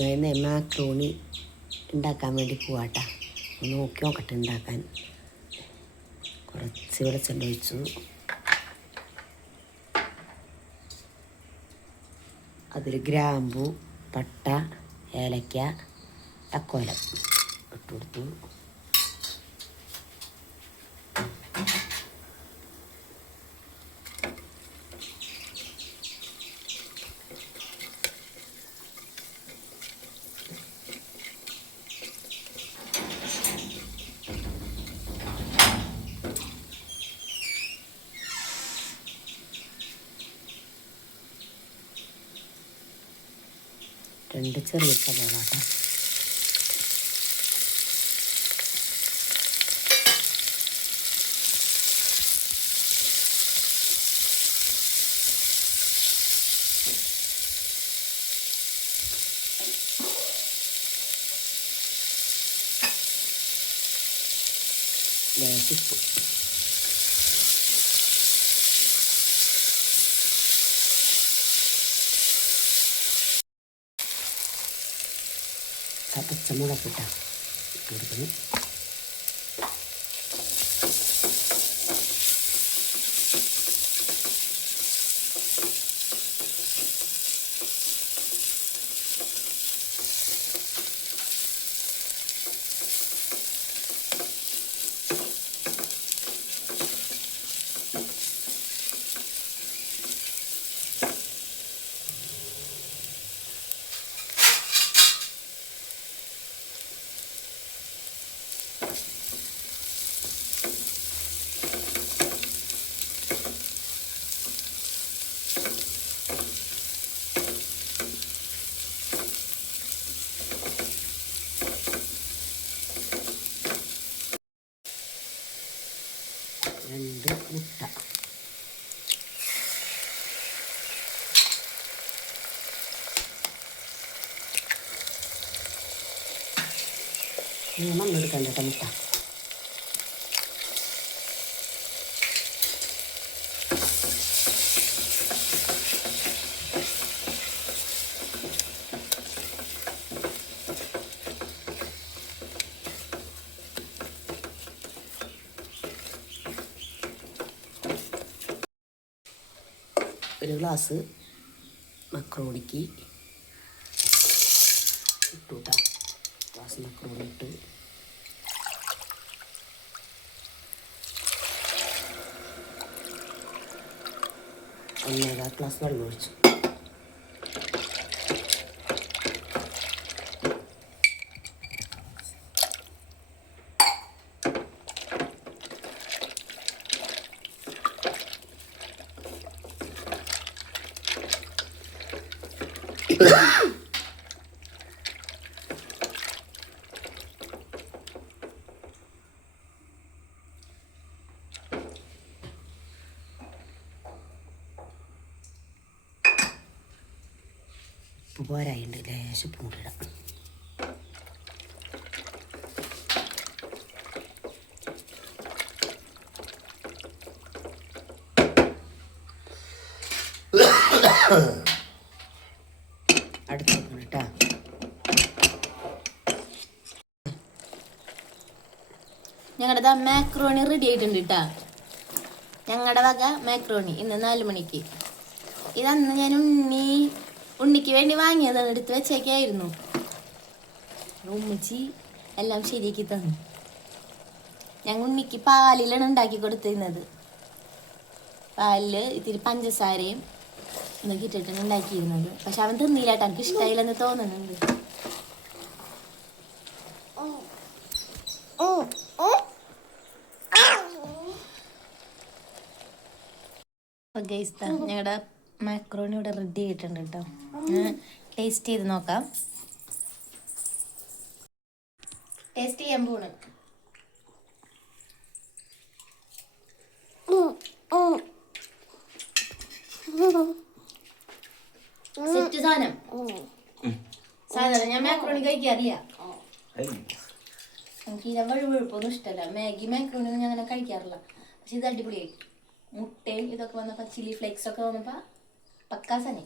ഞാൻ ഇന്ന് മാക്രോണി ഉണ്ടാക്കാൻ വേണ്ടി പോവാട്ടാ. നോക്കി നോക്കട്ടെ ഉണ്ടാക്കാൻ. കുറച്ച് വെളിച്ചെണ്ണ ഒഴിച്ചു. അതിൽ ഗ്രാമ്പു, പട്ട, ഏലക്ക, തക്കോലം ഇട്ട് കൊടുത്തു. രണ്ട് ചെറിയ സവാള കേട്ടോ. ലേശിപ്പ് പച്ചമുളക് ഇട്ടാ കൊടുക്കുന്നു. രണ്ട് മുട്ട മണ്ണെടുക്കണ്ട കേട്ടോ. മുട്ട ഒരു ഗ്ലാസ് മക്രോണിക്ക് ഇട്ടു കേട്ടോ. ഗ്ലാസ് മക്രോണി ഇട്ട് ഒന്നേകാൽ ഗ്ലാസ് വെള്ളം ഒഴിച്ചു. ഉപ്പ് പോരായുണ്ട്, ലേശം ഉപ്പും കൂടി ഇടാം. അടുത്ത് വെക്കണം കേട്ടോ. ഞങ്ങളുടെ മാക്രോണി റെഡി ആയിട്ടുണ്ട് കേട്ടാ. ഞങ്ങളുടെ വക മാക്രോണി ഇന്ന് 4 മണിക്ക്. ഇതന്ന് ഞാൻ ഉണ്ണിക്ക് വേണ്ടി വാങ്ങിയതാണ്, എടുത്ത് വെച്ചേക്കായിരുന്നു. ഉമ്മച്ചി എല്ലാം ശരിയാക്കി തന്നു. ഞങ്ങൾ ഉണ്ണിക്ക് പാലിലാണ് ഉണ്ടാക്കി കൊടുത്തിരുന്നത്. പാലില് ഇത്തിരി പഞ്ചസാരയും ഇതൊക്കെ ഇട്ടിട്ടാണ് ഉണ്ടാക്കിയിരുന്നത്. പക്ഷെ അവൻ തിന്നില്ലാട്ടോ, എനിക്ക് ഇഷ്ടമായില്ലെന്ന് തോന്നുന്നുണ്ട്. ഞങ്ങളുടെ മാക്രോണി ഇവിടെ റെഡി ആയിട്ടുണ്ട് കേട്ടോ. ടേസ്റ്റ് ചെയ്ത് നോക്കാം. ടേസ്റ്റ് ചെയ്യാൻ പോണ്. സെറ്റ് സാധനം. സാധാരണ ഞാൻ മാക്രോണി കഴിക്കാൻ അറിയാം. എനിക്ക് ഇത് വഴുവഴുപ്പൊന്നും ഇഷ്ടമല്ല. മാക്രോണി ഒന്നും ഞാൻ അങ്ങനെ കഴിക്കാറില്ല. പക്ഷെ ഇത് അടിപൊളിയായി. മുട്ടയും ഇതൊക്കെ വന്നപ്പോൾ ചില്ലി ഫ്ലേക്സ് ഒക്കെ വന്നപ്പോൾ പക്കാ സനെ